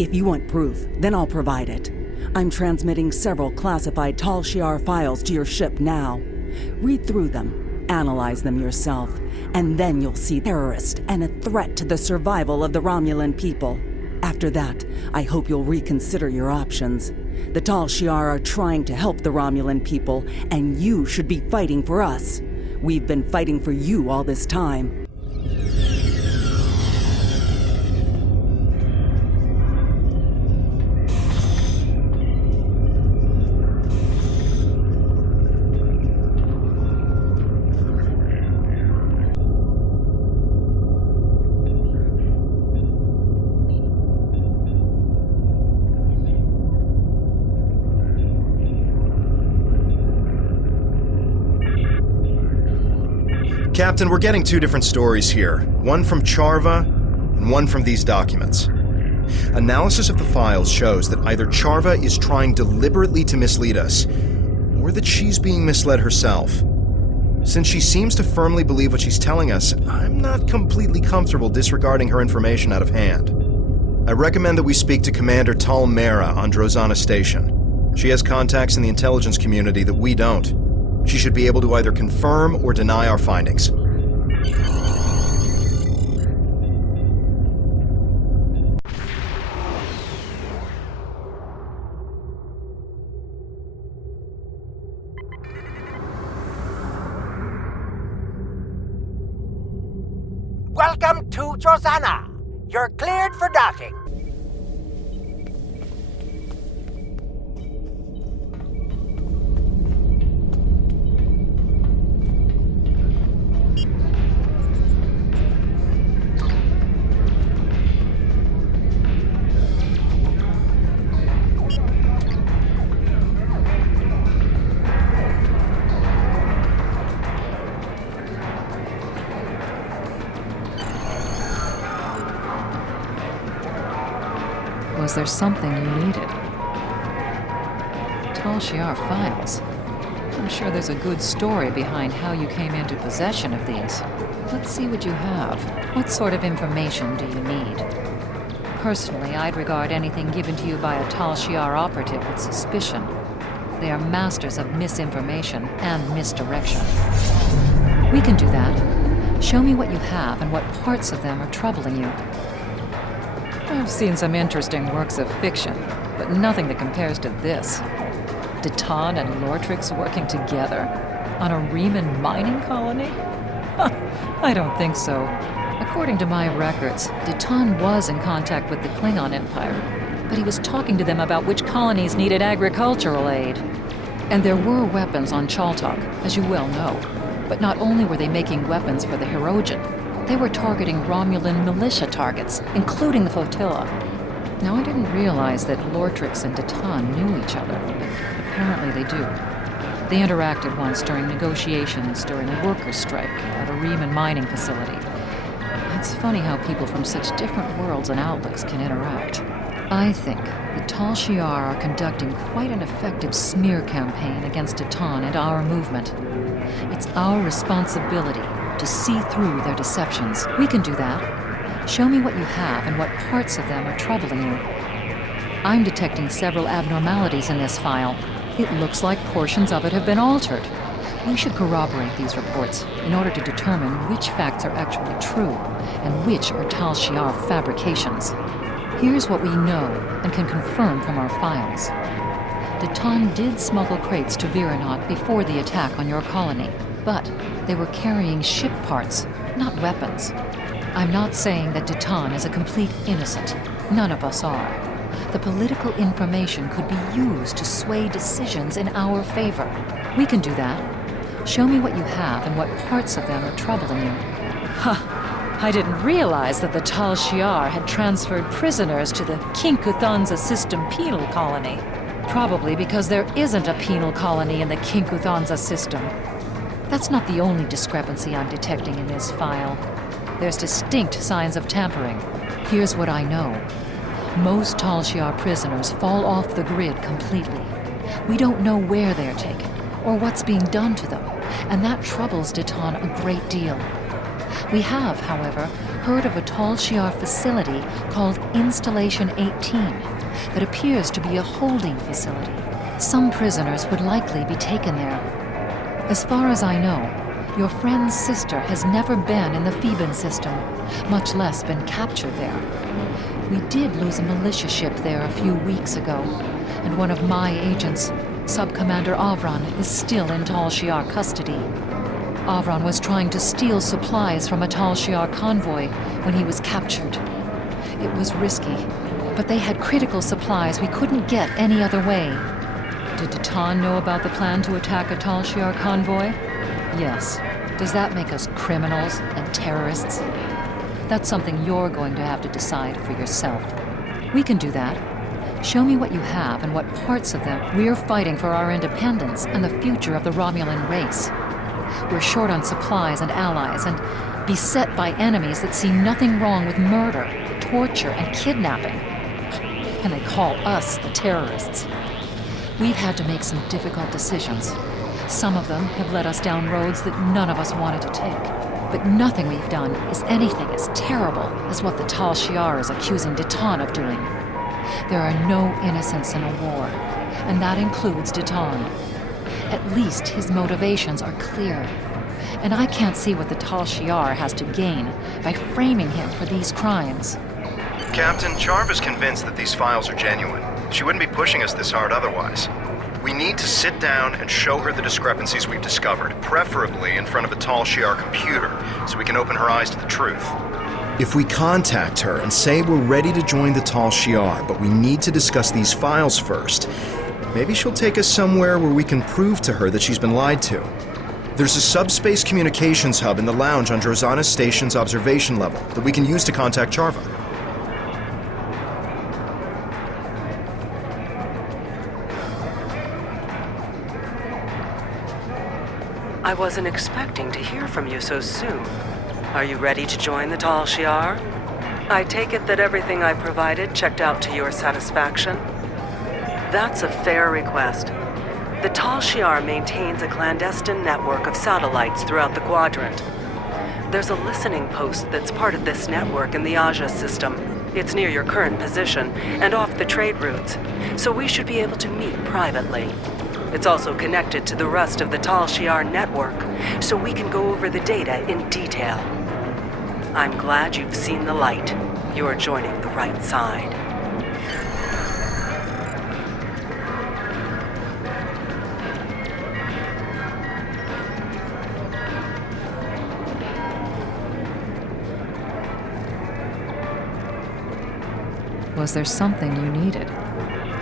If you want proof, then I'll provide it. I'm transmitting several classified Tal Shiar files to your ship now. Read through them, analyze them yourself, and then you'll see terrorist and a threat to the survival of the Romulan people. After that, I hope you'll reconsider your options. The Tal Shiar are trying to help the Romulan people, and you should be fighting for us. We've been fighting for you all this time. Captain, we're getting two different stories here. One from Charva, and one from these documents. Analysis of the files shows that either Charva is trying deliberately to mislead us, or that she's being misled herself. Since she seems to firmly believe what she's telling us, I'm not completely comfortable disregarding her information out of hand. I recommend that we speak to Commander Tal Mera on Drozana Station. She has contacts in the intelligence community that we don't. She should be able to either confirm or deny our findings. Welcome to Drozana. You're cleared for docking. Was there something you needed? Tal Shiar files. I'm sure there's a good story behind how you came into possession of these. Let's see what you have. What sort of information do you need? Personally, I'd regard anything given to you by a Tal Shiar operative with suspicion. They are masters of misinformation and misdirection. We can do that. Show me what you have and what parts of them are troubling you. I've seen some interesting works of fiction, but nothing that compares to this. Deton and Lortrix working together on a Romulan mining colony? I don't think so. According to my records, Deton was in contact with the Klingon Empire, but he was talking to them about which colonies needed agricultural aid. And there were weapons on Chaltok, as you well know. But not only were they making weapons for the Hirogen, they were targeting Romulan militia targets, including the flotilla. Now, I didn't realize that Lortrix and Deton knew each other, but apparently they do. They interacted once during negotiations during a workers' strike at a Romulan mining facility. It's funny how people from such different worlds and outlooks can interact. I think the Tal Shiar are conducting quite an effective smear campaign against Deton and our movement. It's our responsibility to see through their deceptions. We can do that. Show me what you have and what parts of them are troubling you. I'm detecting several abnormalities in this file. It looks like portions of it have been altered. We should corroborate these reports in order to determine which facts are actually true and which are Tal Shiar fabrications. Here's what we know and can confirm from our files. Deton did smuggle crates to Viranot before the attack on your colony, but they were carrying ship parts, not weapons. I'm not saying that Deton is a complete innocent. None of us are. The political information could be used to sway decisions in our favor. We can do that. Show me what you have and what parts of them are troubling you. I didn't realize that the Tal Shiar had transferred prisoners to the Kinkuthanza system penal colony. Probably because there isn't a penal colony in the Kinkuthanza system. That's not the only discrepancy I'm detecting in this file. There's distinct signs of tampering. Here's what I know. Most Tal Shiar prisoners fall off the grid completely. We don't know where they're taken, or what's being done to them, and that troubles Deton a great deal. We have, however, heard of a Tal Shiar facility called Installation 18 that appears to be a holding facility. Some prisoners would likely be taken there. As far as I know, your friend's sister has never been in the Theban system, much less been captured there. We did lose a militia ship there a few weeks ago, and one of my agents, Sub-Commander Avron, is still in Tal Shiar custody. Avron was trying to steal supplies from a Tal Shiar convoy when he was captured. It was risky, but they had critical supplies we couldn't get any other way. Did Datan know about the plan to attack a Tal Shiar convoy? Yes. Does that make us criminals and terrorists? That's something you're going to have to decide for yourself. We can do that. Show me what you have and what parts of them. We're fighting for our independence and the future of the Romulan race. We're short on supplies and allies and beset by enemies that see nothing wrong with murder, torture, and kidnapping. And they call us the terrorists. We've had to make some difficult decisions. Some of them have led us down roads that none of us wanted to take. But nothing we've done is anything as terrible as what the Tal Shiar is accusing Datan of doing. There are no innocents in a war, and that includes Datan. At least his motivations are clear. And I can't see what the Tal Shiar has to gain by framing him for these crimes. Captain, Charva's convinced that these files are genuine. She wouldn't be pushing us this hard otherwise. We need to sit down and show her the discrepancies we've discovered, preferably in front of a Tal Shiar computer, so we can open her eyes to the truth. If we contact her and say we're ready to join the Tal Shiar, but we need to discuss these files first, maybe she'll take us somewhere where we can prove to her that she's been lied to. There's a subspace communications hub in the lounge on Drozana Station's observation level that we can use to contact Charva. I wasn't expecting to hear from you so soon. Are you ready to join the Tal Shiar? I take it that everything I provided checked out to your satisfaction? That's a fair request. The Tal Shiar maintains a clandestine network of satellites throughout the quadrant. There's a listening post that's part of this network in the Aja system. It's near your current position and off the trade routes, so we should be able to meet privately. It's also connected to the rest of the Tal Shiar network, so we can go over the data in detail. I'm glad you've seen the light. You're joining the right side. Was there something you needed?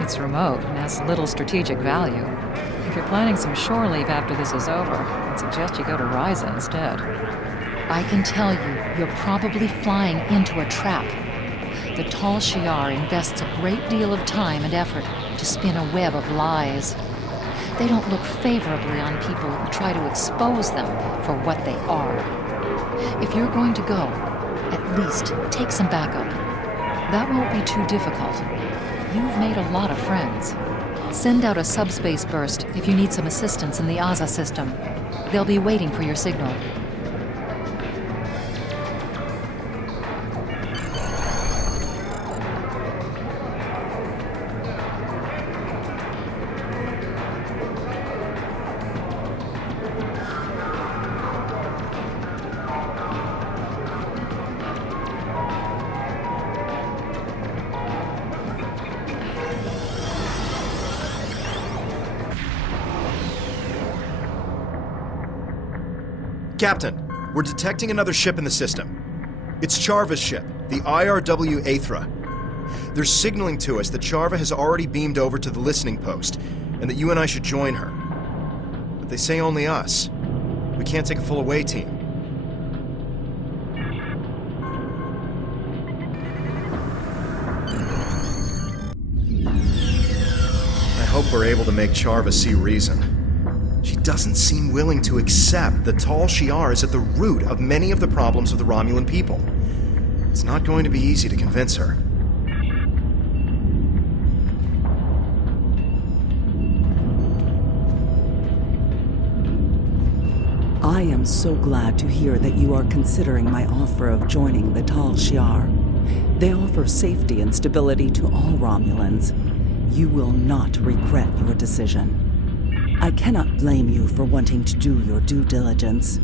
It's remote and has little strategic value. If you're planning some shore leave after this is over, I'd suggest you go to Ryza instead. I can tell you, you're probably flying into a trap. The Tal Shiar invests a great deal of time and effort to spin a web of lies. They don't look favorably on people who try to expose them for what they are. If you're going to go, at least take some backup. That won't be too difficult. You've made a lot of friends. Send out a subspace burst if you need some assistance in the Aza system. They'll be waiting for your signal. Captain, we're detecting another ship in the system. It's Charva's ship, the IRW Aethra. They're signaling to us that Charva has already beamed over to the listening post, and that you and I should join her. But they say only us. We can't take a full away team. I hope we're able to make Charva see reason. She doesn't seem willing to accept that Tal Shiar is at the root of many of the problems of the Romulan people. It's not going to be easy to convince her. I am so glad to hear that you are considering my offer of joining the Tal Shiar. They offer safety and stability to all Romulans. You will not regret your decision. I cannot blame you for wanting to do your due diligence.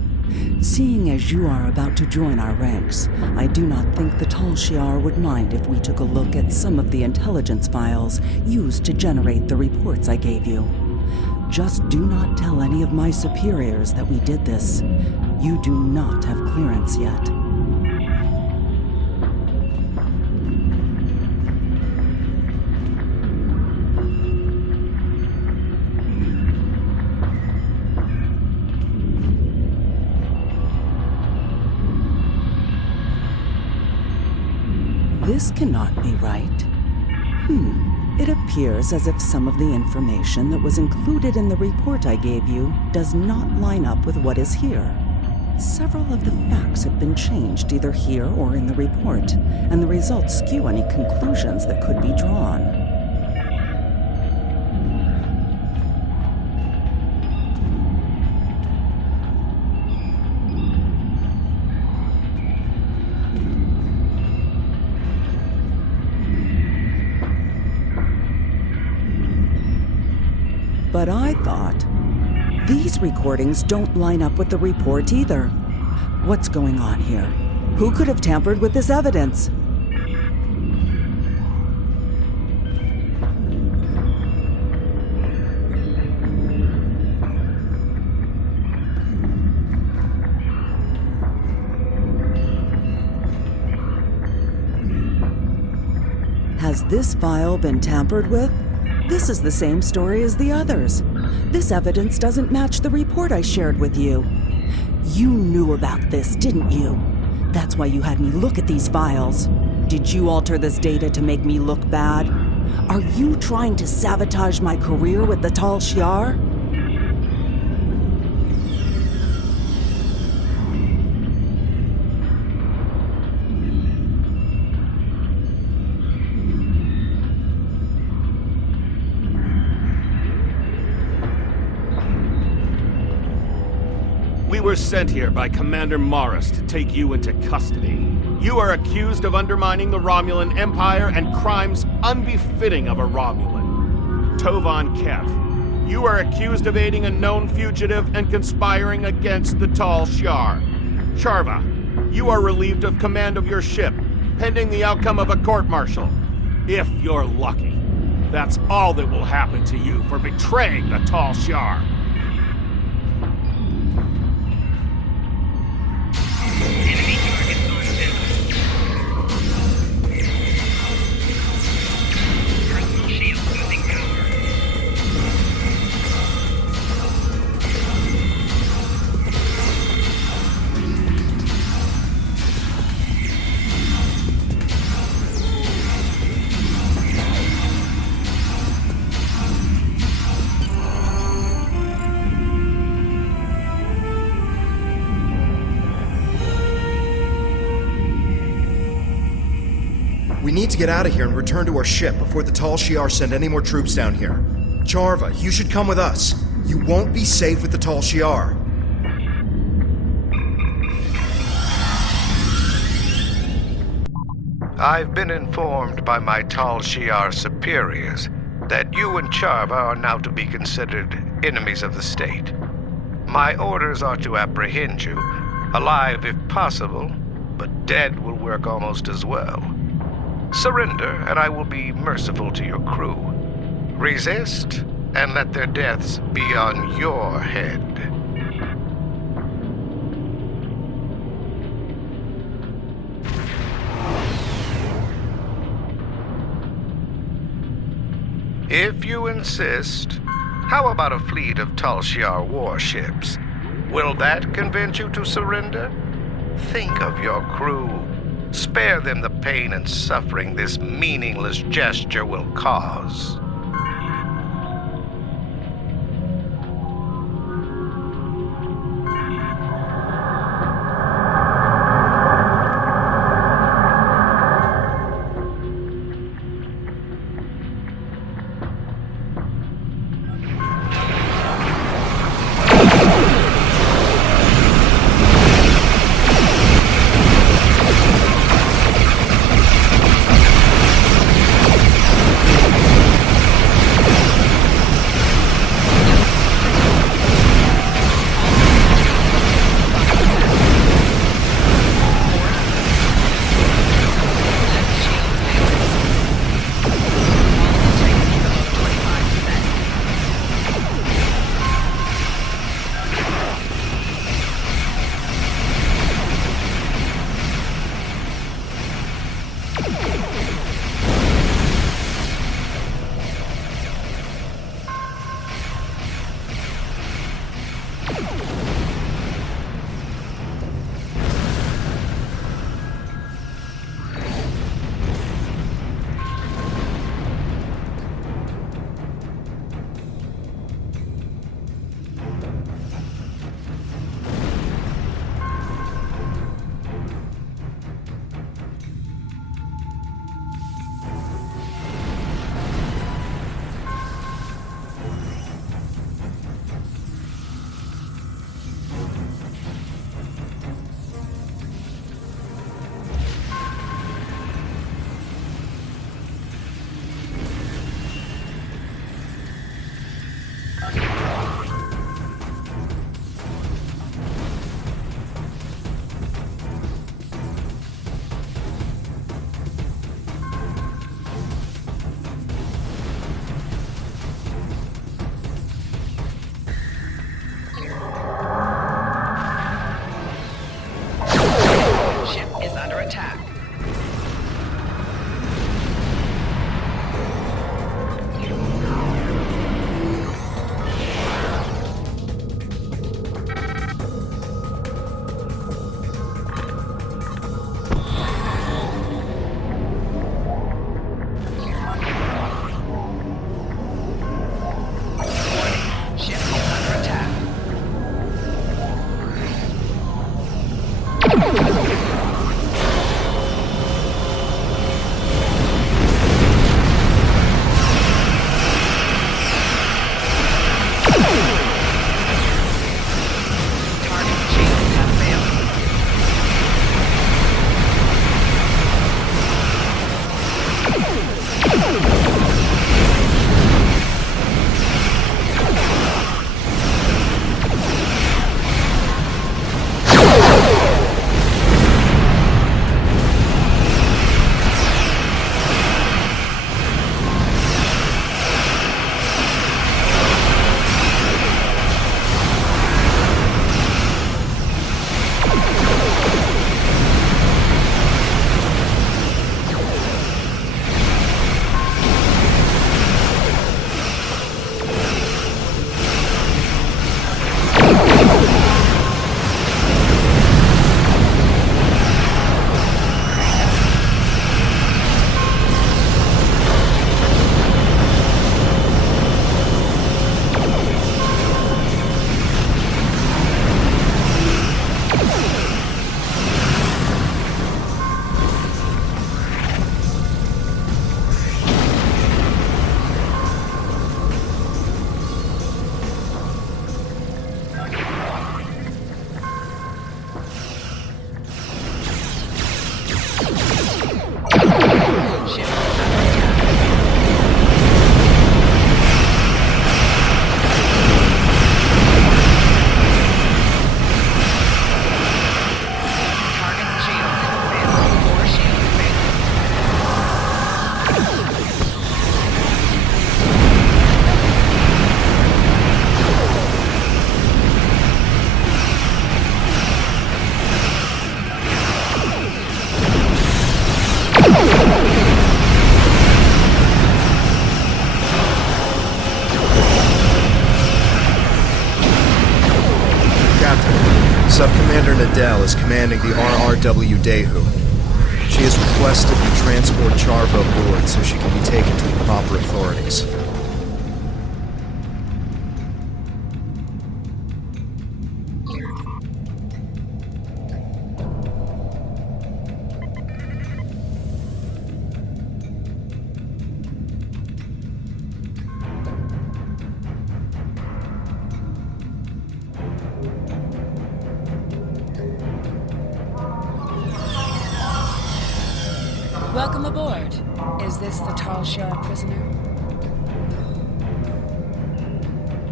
Seeing as you are about to join our ranks, I do not think the Tal Shiar would mind if we took a look at some of the intelligence files used to generate the reports I gave you. Just do not tell any of my superiors that we did this. You do not have clearance yet. This cannot be right. It appears as if some of the information that was included in the report I gave you does not line up with what is here. Several of the facts have been changed either here or in the report, and the results skew any conclusions that could be drawn. But I thought, these recordings don't line up with the report either. What's going on here? Who could have tampered with this evidence? Has this file been tampered with? This is the same story as the others. This evidence doesn't match the report I shared with you. You knew about this, didn't you? That's why you had me look at these files. Did you alter this data to make me look bad? Are you trying to sabotage my career with the Tal Shiar? We were sent here by Commander Morris to take you into custody. You are accused of undermining the Romulan Empire and crimes unbefitting of a Romulan. Tovan Keth, you are accused of aiding a known fugitive and conspiring against the Tal Shiar. Charva, you are relieved of command of your ship, pending the outcome of a court-martial. If you're lucky, that's all that will happen to you for betraying the Tal Shiar. We need to get out of here and return to our ship before the Tal Shiar send any more troops down here. Charva, you should come with us. You won't be safe with the Tal Shiar. I've been informed by my Tal Shiar superiors that you and Charva are now to be considered enemies of the state. My orders are to apprehend you, alive if possible, but dead will work almost as well. Surrender, and I will be merciful to your crew. Resist, and let their deaths be on your head. If you insist, how about a fleet of Tal Shiar warships? Will that convince you to surrender? Think of your crew. Spare them the pain and suffering this meaningless gesture will cause. Commander Nadell is commanding the RRW Dehu. She has requested we transport Charva aboard so she can be taken to the proper authorities. Welcome aboard. Is this the Tal Shiar prisoner?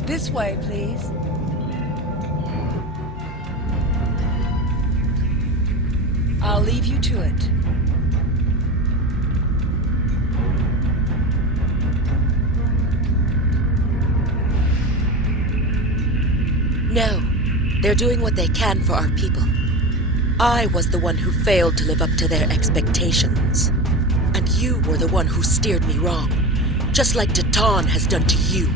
This way, please. I'll leave you to it. No. They're doing what they can for our people. I was the one who failed to live up to their expectations. And you were the one who steered me wrong. Just like Tatan has done to you.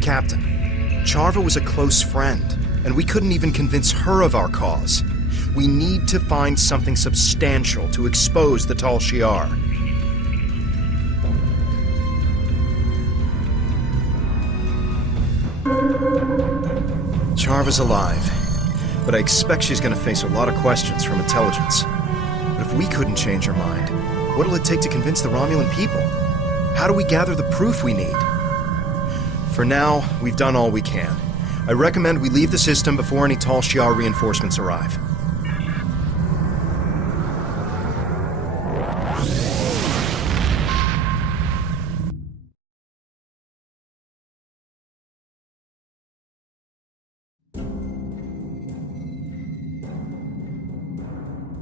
Captain, Charva was a close friend, and we couldn't even convince her of our cause. We need to find something substantial to expose the Tal Shiar. Charva's alive, but I expect she's gonna face a lot of questions from intelligence. But if we couldn't change her mind, what'll it take to convince the Romulan people? How do we gather the proof we need? For now, we've done all we can. I recommend we leave the system before any Tal Shiar reinforcements arrive.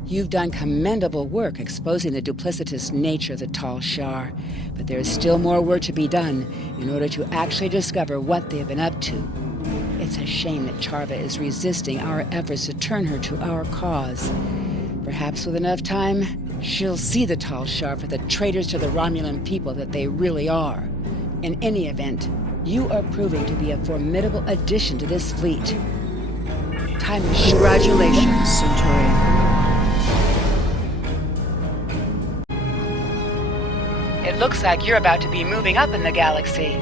You've done commendable work exposing the duplicitous nature of the Tal Shiar, but there is still more work to be done in order to actually discover what they have been up to. It's a shame that Charva is resisting our efforts to turn her to our cause. Perhaps with enough time, she'll see the Tal Shiar for the traitors to the Romulan people that they really are. In any event, you are proving to be a formidable addition to this fleet. Time is Congratulations, Centurion. It looks like you're about to be moving up in the galaxy,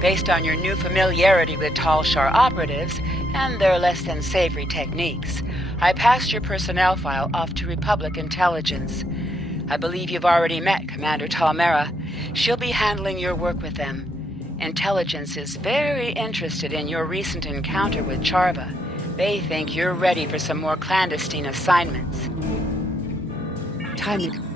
based on your new familiarity with Tal Shiar operatives and their less-than-savory techniques. I passed your personnel file off to Republic Intelligence. I believe you've already met Commander Talmera. She'll be handling your work with them. Intelligence is very interested in your recent encounter with Charva. They think you're ready for some more clandestine assignments. Time to...